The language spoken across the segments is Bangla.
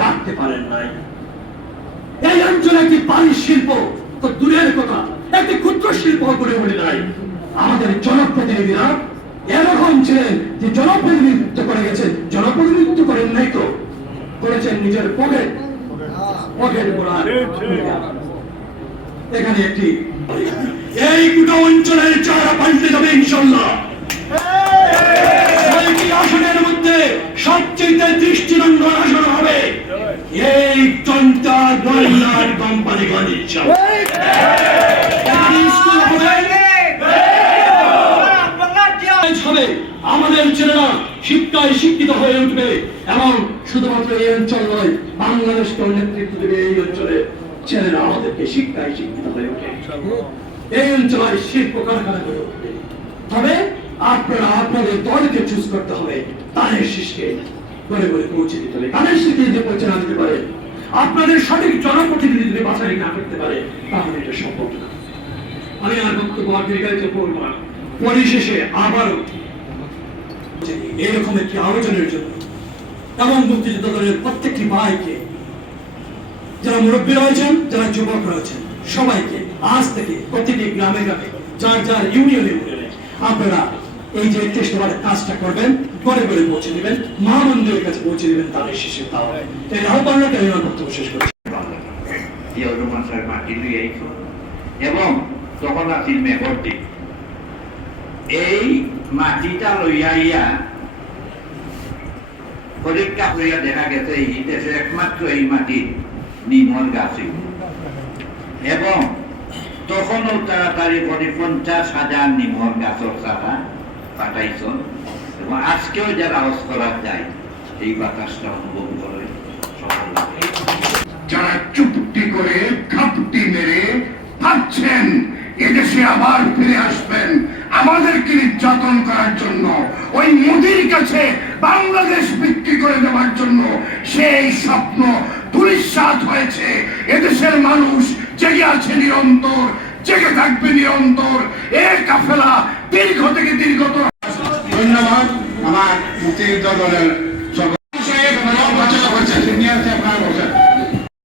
রাখতে পারেন নাই। এই অঞ্চলে একটি পানি শিল্প, তো দূরের কথা, একটি ক্ষুদ্র শিল্প গড়ে ওঠে নাই। আমাদের জনপ্রতিনিধিরা ছিলেন যে জনপ্রতিনিধিত্ব করে গেছেন জনপ্রতিনিধিত্ব করেন নাই তো? করেছেন নিজের পকেট পকেট এখানে একটি এই গোটা অঞ্চলের পাল্টে যাবে ইনশাল্লাহ আসনের মধ্যে সবচেয়ে দৃষ্টিনন্দন আসন হবে? এই স্কুল হবে কলেজ হবে আমাদের ছেলেরা শিক্ষায় শিক্ষিত হয়ে উঠবে। এবং শুধুমাত্র এই অঞ্চল নয় বাংলাদেশকে নেতৃত্ব দেবে এই অঞ্চলে। ছেলেরা আমাদেরকে শিক্ষায় শিক্ষিত হয়ে উঠে এই অঞ্চলে শিল্প কারখানা গড়ে উঠবে। তবে আপনারা আপনাদের দলকে চুজ করতে হবে। তাদের শিষ্যকে করে করে পৌঁছে দিতে হবে। তাদের শিখে যদি পৌঁছে না দিতে পারে, আপনাদের সঠিক জনপ্রতিনিধি যদি বাছাই না করতে পারে, তাহলে এটা সম্ভব না। আমি আর বক্তব্য আর দীর্ঘায়িত পরিশেষে আবারও এরকম একটি আলোচনার জন্য। এবং মুক্তিযুদ্ধ দলের প্রত্যেকটি ভাইকে যারা মুরব্বী রয়েছেন যারা যুবক রয়েছেন সবাইকে আজ থেকে প্রতিটি গ্রামে গ্রামে, যার যার ইউনিয়নে ইউনিয়নে আপনারা এই যে একত্রিশ কাজটা করবেন, ঘরে ঘরে পৌঁছে দেবেন, মা মন্দিরের কাছে পৌঁছে দেবেন, তাদের শিশু তাও। এই আহ্বানটা আমি আমার বক্তব্য শেষ করছি। এবং তখন আছিল মেঘর দিন এই মাটিটা লইয়া ইয়া পরীক্ষা করিয়া দেখা গেছে, এই দেশে একমাত্র এই মাটি নিমল গাছ। এবং তখনও তাড়াতাড়ি করে পঞ্চাশ হাজার নিমল গাছের চারা পাঠাইছেন। এবং আজকেও যারা করা যায়, এই বাতাসটা অনুভব করে আমাদেরকে নির্যাতন করার জন্য ওই মোদির কাছে বাংলাদেশ বিক্রি করে দেওয়ার জন্য সেই স্বপ্ন দুরিশ্বাত হয়েছে। এদেশের মানুষ জেগে আছে নিরন্তর জেগে থাকবে নিরন্তর। এর কাফেলা দীর্ঘ থেকে দীর্ঘতর ধন্যবাদ আমার মুক্তিযুদ্ধ দলের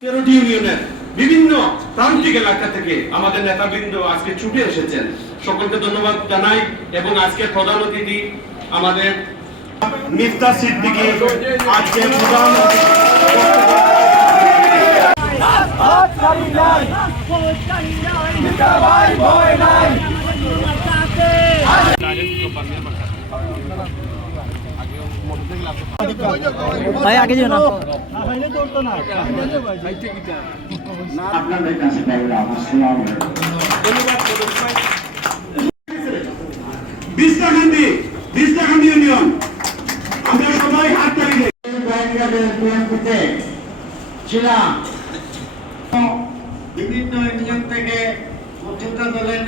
তেরোটি ইউনিয়নের বিভিন্ন প্রান্তিক এলাকা থেকে আমাদের নেতাবৃন্দ আজকে ছুটে এসেছেন। সকলকে ধন্যবাদ জানাই এবং আজকে প্রধান অতিথি আমাদের মিফতা সিদ্দিকী আজকে প্রধান ভাই আগে যেও না। আপনাদের কাছে আসসালাম বিস্তাকান্দি বিস্তাকান্দি ইউনিয়ন। আমরা সবাই হাত তালিকে ছিলাম। বিভিন্ন ইউনিয়ন থেকে উচ্চতা দলের